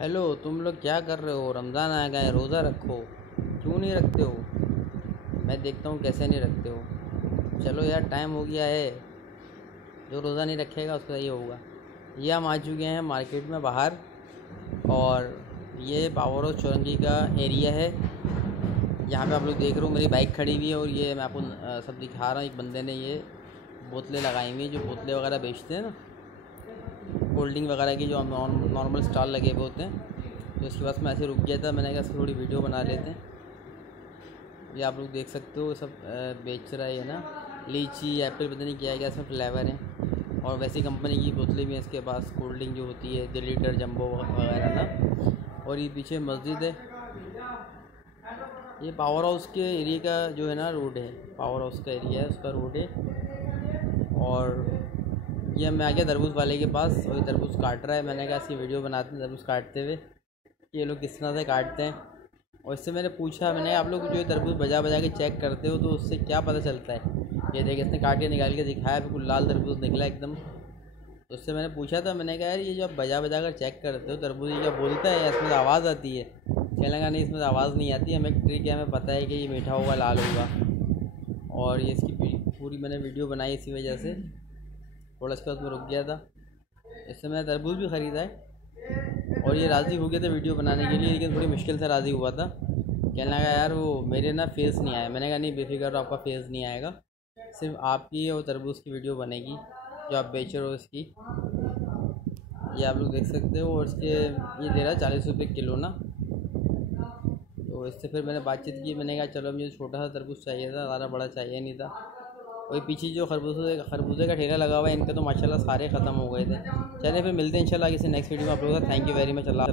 Hello, तुम लोग क्या कर रहे हो? रमज़ान आ गया है, रोज़ा रखो। क्यों नहीं रखते हो? मैं देखता हूँ कैसे नहीं रखते हो। चलो यार, टाइम हो गया है। जो रोज़ा नहीं रखेगा उसका ये होगा। ये हम आ चुके हैं मार्केट में बाहर। और ये पावर हाउस चौरंगी का एरिया है। यहाँ पे आप लोग देख रहे हो मेरी बाइक खड़ी हुई है। और ये मैं आपको सब दिखा रहा हूँ। एक बंदे ने ये बोतलें लगाई हुई हैं, जो बोतलें वगैरह बेचते हैं ना, कोल्ड ड्रिंक वगैरह की, जो नॉर्मल स्टॉल लगे हुए होते हैं। तो इसके पास मैं ऐसे रुक गया था, मैंने कहा इसकी थोड़ी वीडियो बना लेते हैं। ये आप लोग देख सकते हो, सब बेच रहा है ना। लीची, एप्पल, पता नहीं क्या क्या इसमें फ्लेवर हैं। और वैसी कंपनी की बोतलें भी हैं इसके पास, कोल्ड ड्रिंक जो होती है 1 लीटर जंबो वगैरह ना। और ये पीछे मस्जिद है। ये पावर हाउस के एरिया का जो है ना रोड है, पावर हाउस का एरिया है, उसका रोड है। और ये मैं आ गया तरबूज वाले के पास, और ये तरबूज काट रहा है। मैंने कहा इसकी वीडियो बनाते हैं तरबूज काटते हुए, कि ये लोग किस तरह से काटते हैं। और इससे मैंने पूछा, मैंने आप लोग जो तरबूज बजा बजा के चेक करते हो तो उससे क्या पता चलता है? ये देख, इसने काट के निकाल के दिखाया, बिल्कुल लाल तरबूज निकला एकदम। तो उससे मैंने पूछा था, मैंने कहा यार ये जो आप बजा बजा कर चेक करते हो तरबूज, ये क्या बोलता है या इसमें से आवाज़ आती है? कहने लगा नहीं, इसमें से आवाज़ नहीं आती, हमें एक ट्रिक है, हमें पता है कि ये मीठा होगा, लाल होगा। और ये इसकी पूरी मैंने वीडियो बनाई इसी वजह से। थोड़ा इसके बाद मैं रुक गया था। इससे मैंने तरबूज भी ख़रीदा है। और ये राज़ी हो गया था वीडियो बनाने के लिए, लेकिन थोड़ी मुश्किल से राज़ी हुआ था। कहने लगा यार वो मेरे ना फेस नहीं आया। मैंने कहा नहीं, बेफिक्र रहो, आपका फेस नहीं आएगा, सिर्फ आपकी और तरबूज की वीडियो बनेगी जो आप बेच रहे हो इसकी। ये आप लोग देख सकते हो। और इसके ये दे रहा है 40 रुपये किलो ना। तो इससे फिर मैंने बातचीत की, मैंने कहा चलो मुझे छोटा सा तरबूज चाहिए था, ज़्यादा बड़ा चाहिए नहीं था। और पीछे जो खरबूजे का ठेला लगा हुआ है, इनके तो माशाल्लाह सारे ख़त्म हो गए थे। चलिए फिर मिलते हैं इंशाल्लाह किसी नेक्स्ट वीडियो में आप लोगों का। Thank you very much. Allah.